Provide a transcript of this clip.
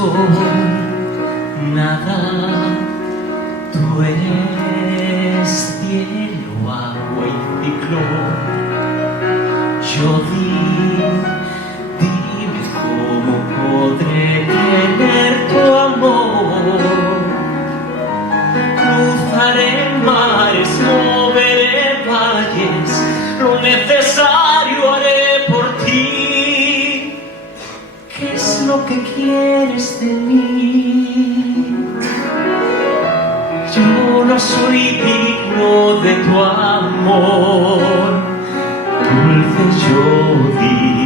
soy nada, tú eres cielo, agua y ciclón. Yo dime cómo podré tener tu amor. Cruzaré mares, moveré valles, lo necesario haré por ti. ¿Qué es lo que quieres de mí? Yo no soy digno de tu amor, dulce Jodi.